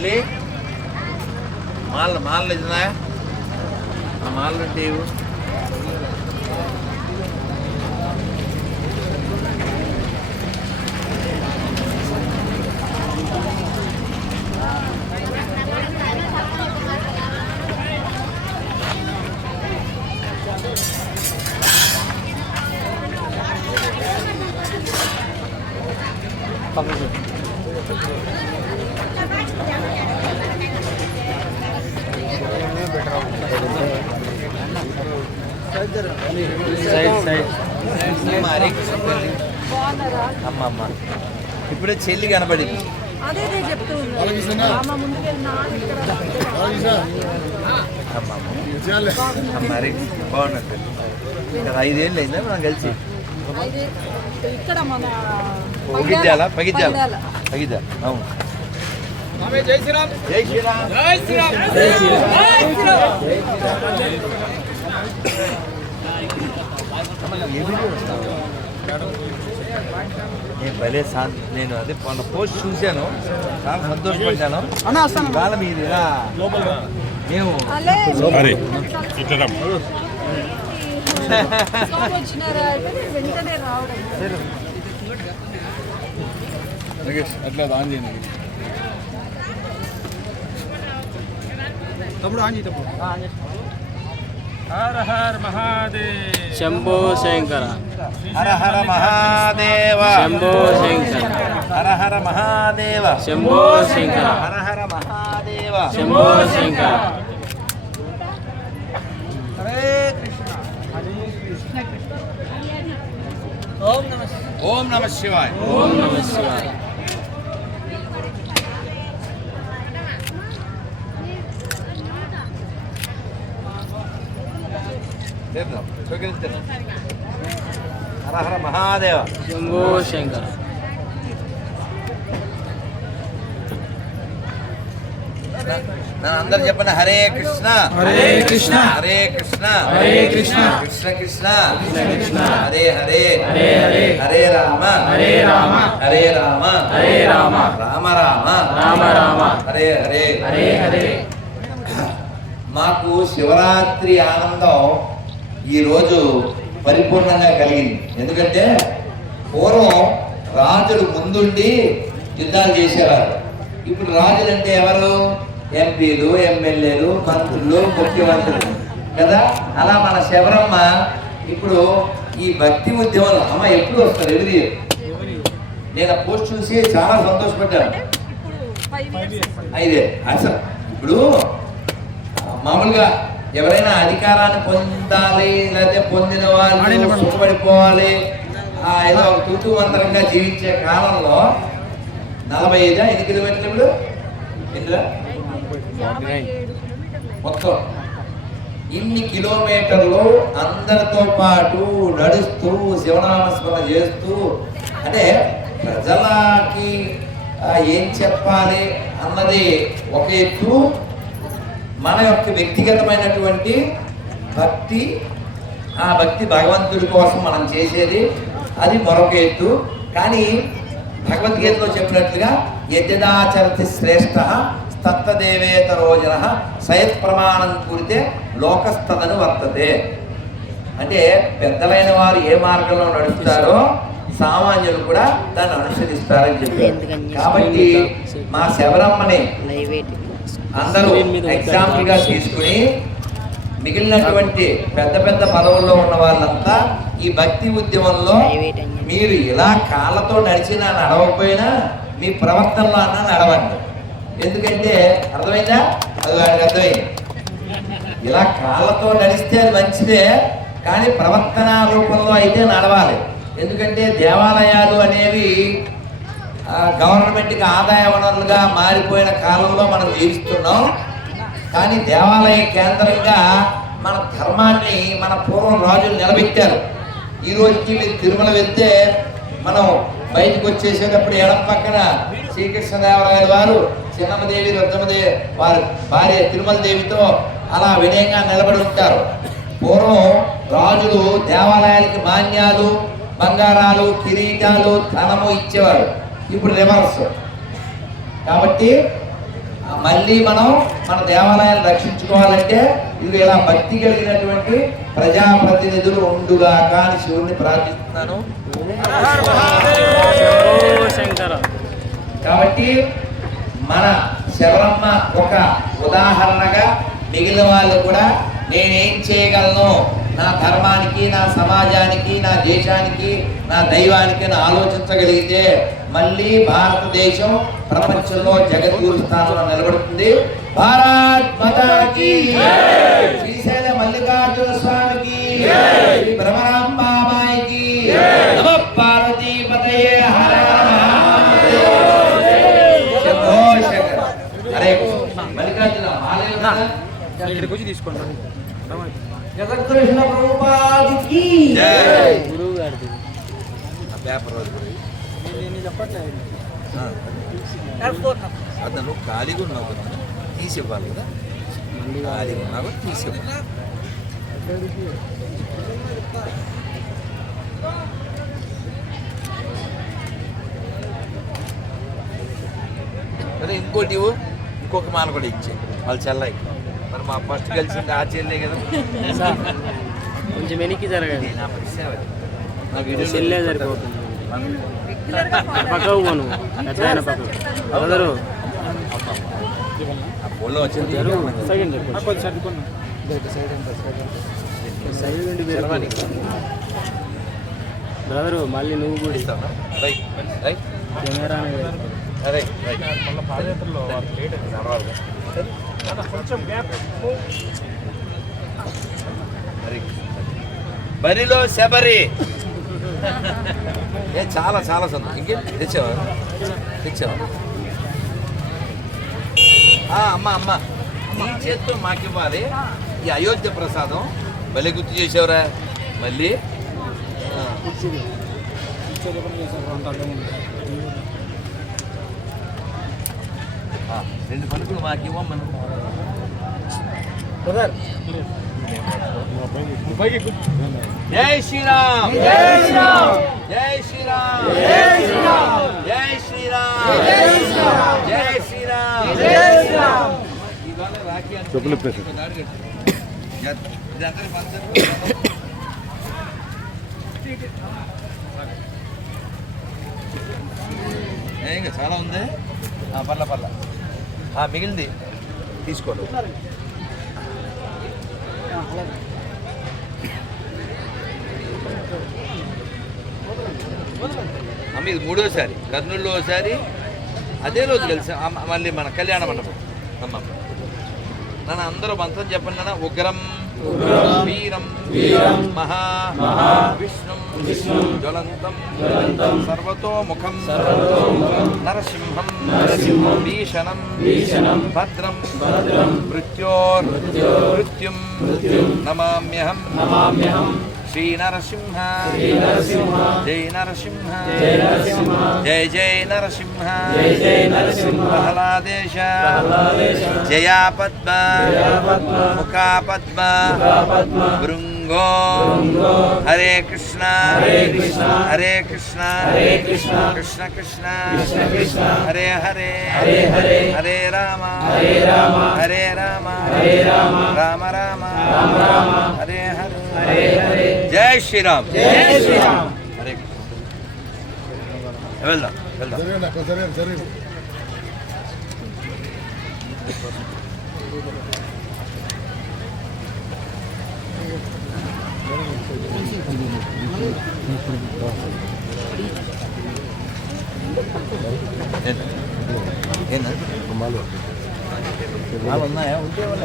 తల్లి మాల మాలలు ఇచ్చినా ఆ మాలలు అంటే ఇవ్వు. సైడ్ సైడ్ అమ్మ, హరే కృష్ణ తల్లి. అమ్మ అమ్మ. ఇప్పుడే చెల్లి కనబడింది. అదే నేను చెప్తూ అమ్మ అమ్మ బాగున్నది ఇక్కడ ఐదేళ్ళు అయిందా మనం కలిసి? ఇక్కడ మన పగిద్దాలా పగిద్దాల అవును. జై శ్రీరామ్. జై శ్రీరామ్. జై శ్రీరామ్. వీడియో వస్తావు? నేను భలే శాంతి నేను అదే మొన్న పోస్ట్ చూశాను. చాలా సంతోషపడ్డాను. ఇవాళ మీరు ఇలా మేము అట్లా ఆన్ చేయండి. తమ్ముడు ఆన్ చేయి తమ్ముడు. హర హర మహాదేవ్ శంభో శంకర హర హర మహాదేవ శంభో శంకర హర హర మహాదేవ శంభో శంకర హర హర మహాదేవ శంభో శంకర హరే ఓం నమ శివాయ ఓం నమ శివాయ చేద్దాం. హర హర మహాదేవ. శంభో శంకర. అందరు చెప్పండి హరే కృష్ణ. హరే కృష్ణ. హరే కృష్ణ. హరే కృష్ణ కృష్ణ. కృష్ణ కృష్ణ. హరే హరే. హరే హరే. హరే రామ. హరే రామ. హరే రామ. హరే రామ. రామ రామ. రామ రామ. హరే హరే. హరే హరే. మాకు శివరాత్రి ఆనందం ఈరోజు పరిపూర్ణంగా కలిగింది. ఎందుకంటే పూర్వం రాజులు ముందుండి యుద్ధాలు చేసేవారు. ఇప్పుడు రాజులు అంటే ఎవరు? ఎంపీలు ఎమ్మెల్యేలు మంత్రులు ముఖ్యమంత్రులు. కదా? అలా మన శబరమ్మ ఇప్పుడు ఈ భక్తి ఉద్యమంలో అమ్మ ఎప్పుడు వస్తారు? ఎవరి నేను ఆ పోస్ట్ చూసి చాలా సంతోషపడ్డాను. అయితే అసలు ఇప్పుడు మామూలుగా ఎవరైనా అధికారాన్ని పొందాలి లేకపోతే పొందిన వాళ్ళు సుఖపడిపోవాలి. ఆ ఏదో తూతూ మంత్రంగా జీవించే కాలంలో నలభై ఐదా? ఎన్ని కిలోమీటర్లు కిలోమీటర్లు మొత్తం. ఇన్ని కిలోమీటర్లు అందరితో పాటు నడుస్తూ శివనామస్మరణ చేస్తూ అంటే ప్రజలకి ఏం చెప్పాలి అన్నది ఒక ఎత్తు మన యొక్క వ్యక్తిగతమైనటువంటి భక్తి ఆ భక్తి భగవంతుడి కోసం మనం చేసేది అది మరొక ఎత్తు. కానీ భగవద్గీతలో చెప్పినట్లుగా యజ్ఞదాచరతి శ్రేష్ఠ తత్తదేవేత రోజన సయత్ ప్రమాణం కూరితే లోకస్తదను వర్తతే. అంటే పెద్దలైన వారు ఏ మార్గంలో నడుస్తారో సామాన్యులు కూడా దాన్ని అనుసరిస్తారని చెప్పారు. కాబట్టి మా శబరమ్మని అందరూ ఎగ్జాంపుల్గా తీసుకుని మిగిలినటువంటి పెద్ద పెద్ద పదవుల్లో ఉన్న వాళ్ళంతా ఈ భక్తి ఉద్యమంలో మీరు ఇలా కాళ్ళతో నడిచినా నడవకపోయినా మీ ప్రవర్తనలో అన్నా నడవండి. ఎందుకంటే అర్థమైందా? అది వాడికి అర్థమైంది. ఇలా కాళ్ళతో నడిస్తే అది మంచిదే కానీ ప్రవర్తన రూపంలో అయితే నడవాలి. ఎందుకంటే దేవాలయాలు అనేవి గవర్నమెంట్కి ఆదాయ వనరులుగా మారిపోయిన కాలంలో మనం జీవిస్తున్నాం. కానీ దేవాలయ కేంద్రంగా మన ధర్మాన్ని మన పూర్వం రాజులు నిలబెట్టారు. ఈ రోజుకి మీరు తిరుమల వెళ్తే మనం బయటకు వచ్చేసేటప్పుడు ఎడం పక్కన శ్రీకృష్ణదేవరాయల వారు చిన్నమ్మదేవి రుద్రమదేవి వారి భార్య తిరుమల దేవితో అలా వినయంగా నిలబడి ఉంటారు. పూర్వం రాజులు దేవాలయాలకి మాన్యాలు బంగారాలు కిరీటాలు ధనము ఇచ్చేవారు. ఇప్పుడు రివర్స్. కాబట్టి మళ్ళీ మనం మన దేవాలయాన్ని రక్షించుకోవాలంటే ఇది ఇలా భక్తి కలిగినటువంటి ప్రజాప్రతినిధులు ఉండుగాక అని శివుడిని ప్రార్థిస్తున్నాను. కాబట్టి మన శబరమ్మ ఒక ఉదాహరణగా మిగిలిన వాళ్ళు కూడా నేనేం చేయగలను? నా ధర్మానికి నా సమాజానికి నా దేశానికి నా దైవానికి అని ఆలోచించగలిగితే మళ్ళీ భారతదేశం ప్రపంచంలో జగద్గురు స్థానంలో నిలబడుతుంది. భారత్ శ్రీశైల మల్లికార్జున స్వామికి శ్రీ బ్రహ్మరాంబామాయికి నమ పార్వతీ పతయే హర మల్లికార్జున ఇక్కడికి వచ్చి తీసుకోండి. జగద్కృష్ణ ప్రభుపాదికి. జై. గురువు గారిది అతను ఖాళీగా ఉన్నావు కదా తీసి ఇవ్వాలి కదా. ఖాళీగా ఉన్నావు తీసి ఇవ్వాలి ఇంకోటి ఇంకొక మాల కూడా ఇచ్చే వాళ్ళు చెల్లయి. మా ఫస్ట్ కలిసింది ఆ చెల్లే కదా. కొంచెం వెనక్కి జరగండి. నా పరిచయం అది. నా ఇది సెల్లే సరిపోతుంది. పక్కకు పోను పెద్ద పక్కకు. ఫోన్లో వచ్చింది. సర్దుకున్నాం శర్వాణి బ్రదరు మళ్ళీ నువ్వు కూడా. ఇస్తావా? Right right camera right right మళ్ళీ పాదయాత్రలో లేట్ అయింది బరిలో శబరి. ఏ చాలా చాలా సంతోషం. ఇంకే? తెచ్చావా? తెచ్చావా? ఆ, అమ్మ అమ్మ. నీ చేత్తో మాకివ్వాలి. ఈ అయోధ్య ప్రసాదం. మళ్ళీ గుర్తు చేసావురా? మళ్ళీ? రెండు పనులు మాకు ఇవ్వమ్మను జై జై శ్రీరామ్. జై శ్రీరామ్. జై శ్రీరామ్. జై శ్రీరామ్. జై శ్రీరామ్. జై శ్రీరామ్. చాలా ఉంది. పర్ల పర్ల. మిగిలింది. తీసుకోండి. అమ్మ ఇది మూడోసారి. కర్నూలులో ఒకసారి అదే రోజు కలిసి మళ్ళీ మన కళ్యాణ మండపం. అమ్మ. నన్ను అందరూ మంత్రం చెప్పండి నాన్న. ఉగ్రం వీరం మహా విష్ణుం విష్ణు జ్వలంతం సర్వతోముఖం నరసింహం నరసింహం భీషణం భీషణం భద్రం భద్రం మృత్యోర్ మృత్యుం నమామ్యహం నమామ్యహం శ్రీ నరసింహ. జై నరసింహ. జై జై నరసింహ. జై జై నరసింహ. ప్రహ్లాదేశ. జయా పద్మ ముఖా పద్మ భృంగో. హరే కృష్ణ. హరే కృష్ణ. కృష్ణ. కృష్ణ. హరే హరే. హరే రామ. హరే రామ. హరే రామ. రామ రామ. హరే హరే. జై శ్రీరామ్. వెళ్దాం వెళ్దాం ఏందా మాలు ఉన్నాయా ఉంటే వాళ్ళ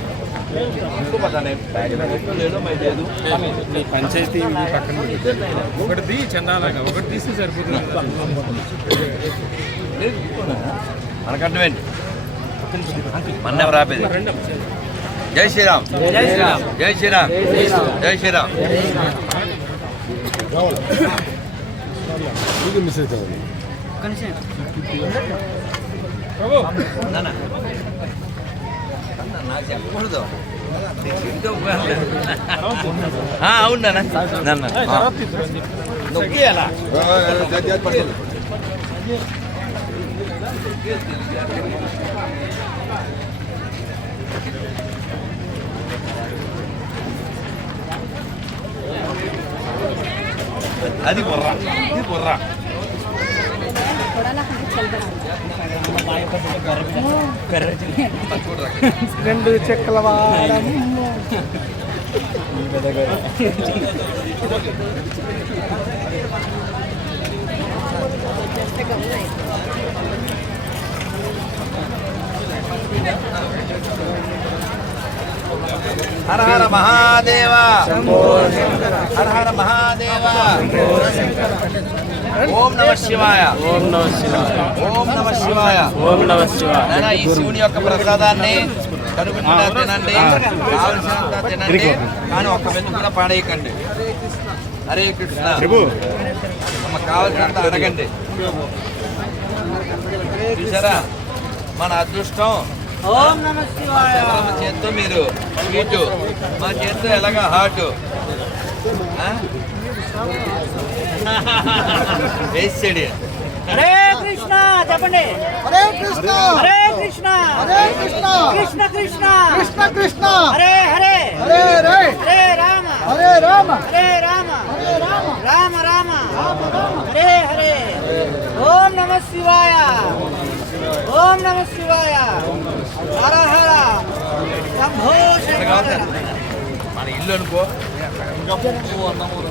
పంచాయతీ పక్కన ఒకటిది చందాలాగా ఒకటి తీస్తే సరిపోతుంది మనకు ఆపేది జై శ్రీరామ్. జై శ్రీరామ్ జై శ్రీరామ్ జై శ్రీరామ్ మిస్ అవుతుంది అవును నాన్న నాన్న ఆ. నొక్కేయాలా? అది బుర్ర ఇది బుర్ర రెండు చెక్కల హర హర మహాదేవ. హర హర మహాదేవ. ఓం నమ శివాయ. ఓం నమ శివాయ. ఓం నమ శివాయ. ఓం నమ శివాయ. ఈ శివుని యొక్క ప్రసాదాన్ని కనుగొంటున్నా తినండి కావలసినంత తినండి కానీ ఒక్క మెతుకు కూడా పాడేయకండి. హరే కృష్ణ. తమకు కావలసినంత అడగండి. చూసారా మన అదృష్టం. ఓం నమ శివాయ. మా చేత్తో మీరు స్వీట్. మా చేత్తో ఎలాగా హాట్? వేసాడు హరే కృష్ణ చెప్పండి. హరే కృష్ణ. హరే కృష్ణ. హరే కృష్ణ. కృష్ణ కృష్ణ. కృష్ణ కృష్ణ. హరే హరే. హరే హరే హరే రామ. హరే రామ. హరే రామ. హరే రామ. రామ రామ. హరే హరే. ఓం నమ శివాయ. ఓం నమ శివాయ. హర హర. శంభో శంకర మన ఇల్లు అనుకో. అయినా?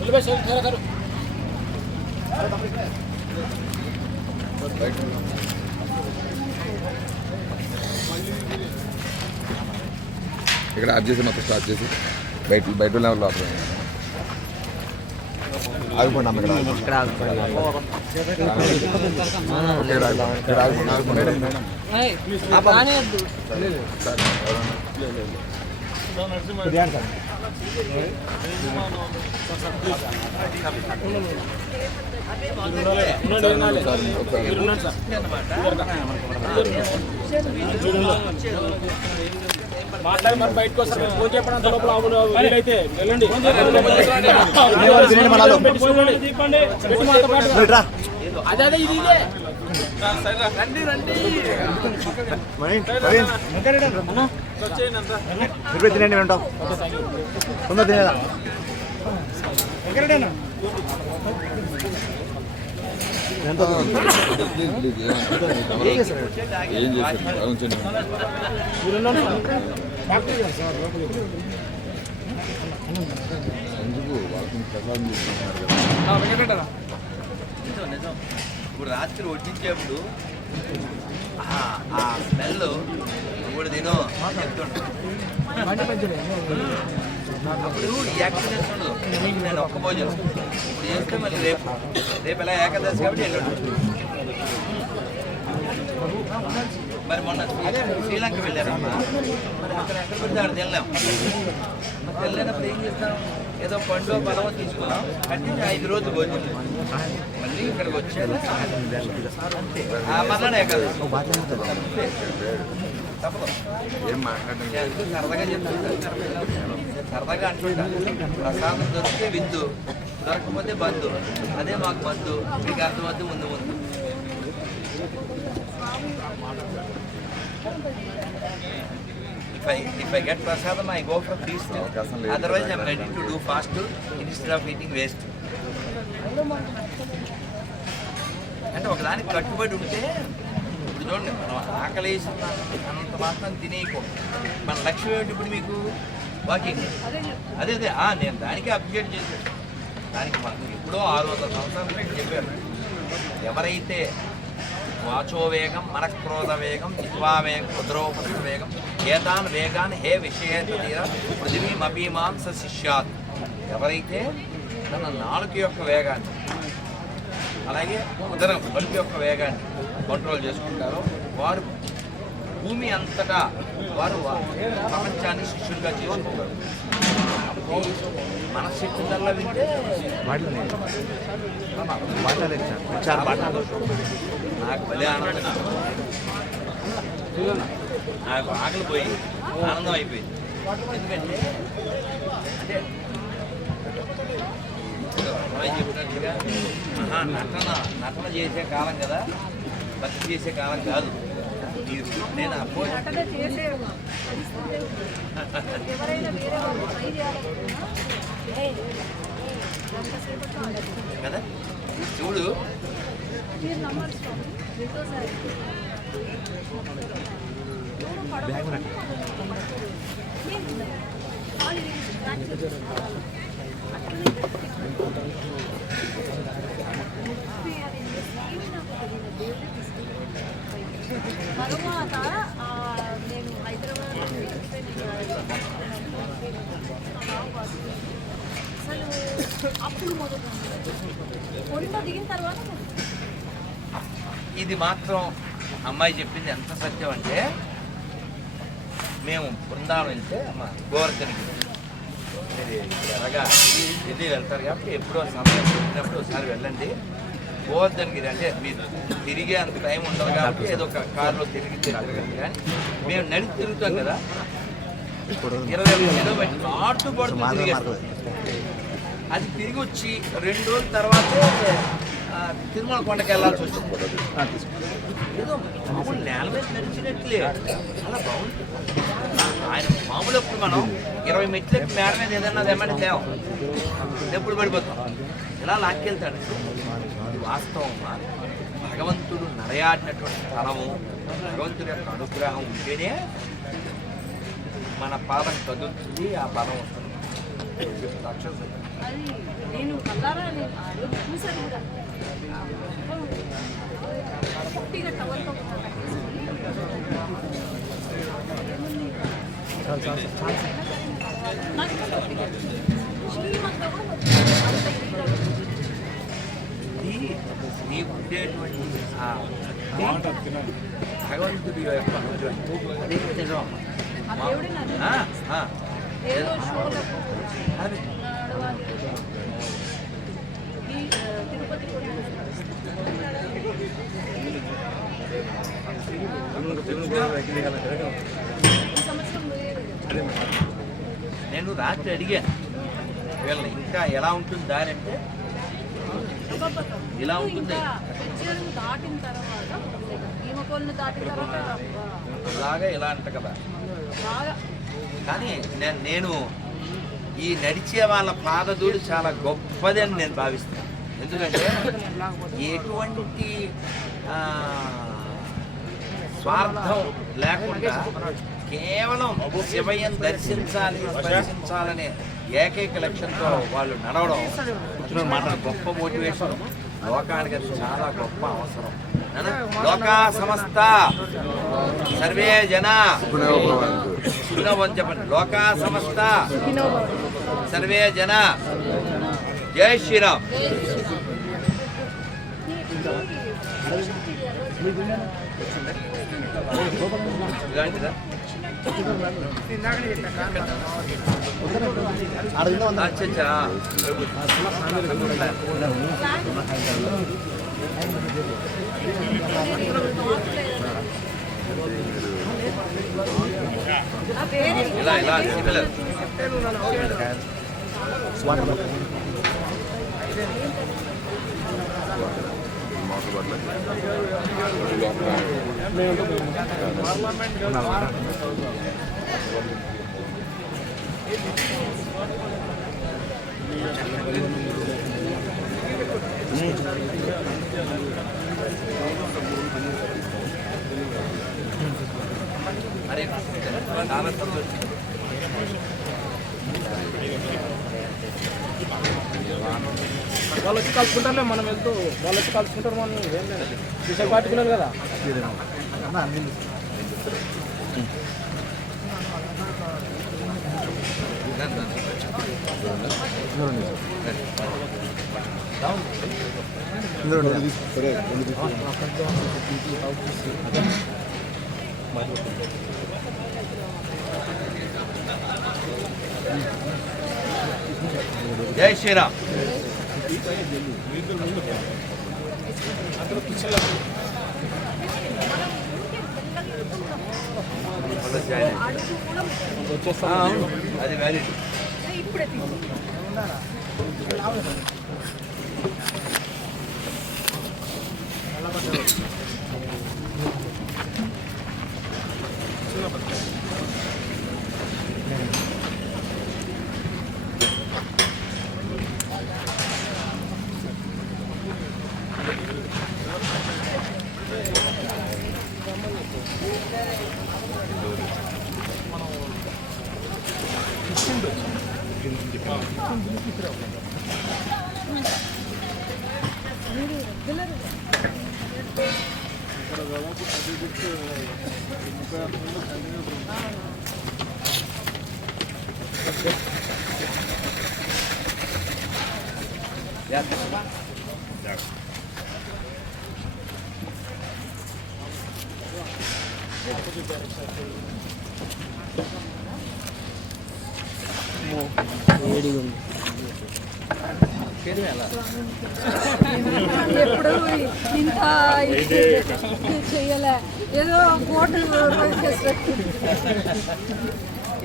హర హర మహాదేవ శంభో శంకర ఇక్కడ ఆఫ్ చేసి మొత్తం స్టార్ట్ చేసి బయట బయట లెవెల్ లోపల ఆగిపోండి అమ్మ ఇక్కడ ఆగిపోండి. మాట్లాడి మరి బయటకు వస్తారు ఫోన్ చెప్పడం లోపల వీలైతే వెళ్ళండి అదే అదే ఇది రండి రండి ప్రసాదం తీసుకుంటున్నారు కదా నిజం నిజం. ఇప్పుడు రాత్రి వడ్డించేప్పుడు ఆ- స్మెల్ ఇప్పుడు చెప్తుంటా అప్పుడు ఈ యాక్సిడెంట్స్ ఉండదు. నీకు నేను ఒక్క భోజనం ఇప్పుడు చేస్తే మళ్ళీ రేపు. రేపు ఎలా ఏకాదశి కాబట్టి ఎల్లుండి. మరి మొన్న శ్రీ- శ్రీలంక వెళ్ళారమ్మా. మరి అక్కడ ఎక్కడ పడితే అక్కడ మరి వెళ్ళినప్పుడు ఏం చేస్తాం? ఏదో పండు బలవ తీసుకున్నాం. కట్టించి ఐదు రోజులు భోజనం. ఇక్కడికి ఆ మరణే కదా. తప్పదు సరదాగా చెప్తుంటా సరదాగా. అంటుంటా ప్రసాదం దొరికితే విందు దొరకకపోతే బంధు అదే మాకు బంధు మీకు అర్థమవుతుంది ముందు ముందు. If I, if I get prasadam, I go for feast. Otherwise, I'm ready to do fast. Instead of eating waste. అంటే ఒకదానికి కట్టుబడి ఉంటే ఇప్పుడు చూడండి మనం ఆకలి వేసిన మాత్రం తినేయకో. మన లక్ష్యం ఏమిటి ఇప్పుడు మీకు? వాకింగ్. అదే అదే. నేను దానికి అప్డేట్ చేశాను. దానికి మనకు ఎప్పుడో ఆరు వందల సంవత్సరాలు చెప్పాను ఎవరైతే వాచో వేగం మనక్రోధ వేగం జిహ్వా వేగం వేగం ఏతాన్ వేగాన్ హే విషయేతీర తీర పృథివీమపీమాంస శిష్యాత్. ఎవరైతే తన నాలుగు యొక్క వేగాన్ని అలాగే ఉదరం కడుపు యొక్క వేగాన్ని కంట్రోల్ చేసుకుంటారో. వారు భూమి అంతటా వారు ప్రపంచాన్ని శిష్యులుగా చేసుకోగలరు. మన వింటే నాకు భలే ఆనందం. నాకు ఆకలి పోయి ఆనందం అయిపోయింది. ఎందుకంటే అంటే చెప్పినట్టుగా ఆహా, నటన నటన చేసే కాలం కదా. భక్తి చేసే కాలం కాదు. నేను అపోజ్. కదా? చూడు. మీరు నేను హైదరాబాద్ అసలు అప్పుడు మొదలు కొండ దిగిన తర్వాత ఇది మాత్రం అమ్మాయి చెప్పింది ఎంత సత్యం అంటే మేము బృందావనం వెళ్తే అమ్మ గోవర్ధనికి మీరు ఎలాగా ఢిల్లీ వెళ్తారు కాబట్టి ఎప్పుడో సమయం వచ్చినప్పుడు ఒకసారి వెళ్ళండి. గోవర్ధనగిరి అంటే మీరు తిరిగే అంత టైం ఉండదు కాబట్టి ఏదో ఒక కారులో తిరిగి తిరగదు కానీ మేము నడిచి తిరుగుతాం కదా. ఇరవై కిలోమీటర్ నాటు పడుతూ తిరిగేస్తాం. అది తిరిగి వచ్చి రెండు రోజుల తర్వాతే తిరుమల కొండకి వెళ్ళాల్సి వచ్చింది ఏదో నేల మీద నడిచినట్లే. చాలా బాగుంది. ఆ- ఆయన మామూలు అప్పుడు మనం ఇరవై మెట్లు ఎక్కి మేడ మీద ఏదన్నా తెమ్మంటే తేవం ఎప్పుడు పడిపోతాం. ఇలా లాక్కెళ్తాడు. వాస్తవమా వాస్తవం భగవంతుడు నడయాడినటువంటి స్థలము భగవంతుడి యొక్క అనుగ్రహం ఉంటేనే మన పాదం కదులుతుంది ఆ బలం వస్తుంది. నేను కల్లారా నేను కూడా పొట్టిగా టవల్తో శ్రీమంతా కూడా అంత ఇదిగా ఉంది. ఇది నీకు ఉండేటువంటి ఆ భగవంతుడి యొక్క అనుగ్రహం అదే నిజం. ఆ దేవుడే నన్ను ఆ, ఆ. ఏదో షోలకు అది నడవాలి ఈ ఆ, తిరుపతి కూడా ఈ సంవత్సరం లేదు నేను రాత్రి అడిగాను వీళ్ళని ఇంకా ఎలా ఉంటుంది దారి అంటే? ఇలా ఉంటుంది. ఇలాగా ఇలా అంట కదా. కానీ నేను నేను ఈ నడిచే వాళ్ళ పాదధూళి చాలా గొప్పది అని నేను భావిస్తాను ఎందుకంటే ఎటువంటి స్వార్థం లేకుండా కేవలం శివయ్యం దర్శించాలి స్పర్శించాలనే ఏకైక లక్ష్యంతో వాళ్ళు నడవడం. మన గొప్ప మోటివేషన్. లోకానికి అది చాలా గొప్ప అవసరం. లోకా సమస్త. సర్వే జన. సుఖినోభవం చెప్పండి. లోకా సమస్త. సర్వే జన. జై శ్రీరామ్. ఇలాంటిదా? ఇలా ఇలా సిమిలర్ అరే చాలా సంతోషం వాళ్ళు వచ్చి కలుసుకుంటారులే మనం వెళ్తూ వాళ్ళు వచ్చి కలుసుకుంటారు మనం ఏం లేదు. విశాఖ పార్టీకున్నారు కదా జై శ్రీరామ్ ఆ, అవును. అది వ్యాలిడ్ ఇప్పుడే తీసి ఎప్పుడు ఇంత ఇది చెయ్యలే. ఏదో హోటల్ చేసినట్టు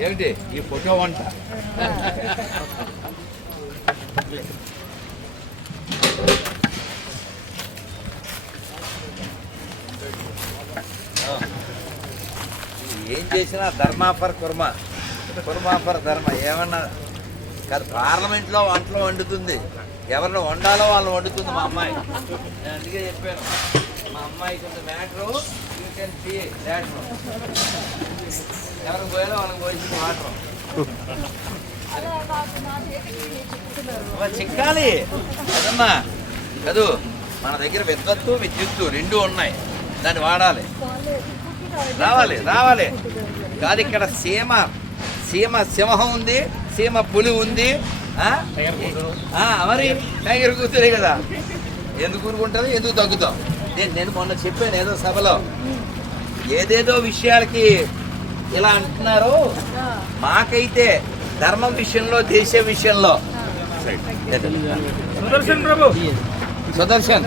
ఏమిటి? ఈ ఫోటో వంట? ఏం చేసినా ధర్మాఫర్ కుర్మ. కుర్మాఫర్ ధర్మ ఏమన్నా కాదు పార్లమెంట్లో వంటలు వండుతుంది. ఎవరిని వండాలో వాళ్ళు వండుతుంది మా అమ్మాయి. నేను అందుకే చెప్పాను. మా అమ్మాయి కొంత matter you can see matter. ఎవరికి పోయాలో వాళ్ళకి పోయింది వాటర్ చిక్కాలి. అదమ్మా కదూ మన దగ్గర విద్వత్తు విద్యుత్తు రెండు ఉన్నాయి. దాన్ని వాడాలి. రావాలి రావాలి. కాదు ఇక్కడ సీమ సీమ సింహం ఉంది సీమ పులి ఉంది ఆ? ఆ, మరి టైగర్ కూతురే కదా. ఎందుకు ఊరుకుంటుంది ఎందుకు తగ్గుతాం నేను నేను మొన్న చెప్పాను ఏదో సభలో. ఏదేదో విషయాలకి ఇలా అంటున్నారు. మాకైతే ధర్మం విషయంలో దేశ విషయంలో. సుదర్శన్ ప్రభు. సుదర్శన్.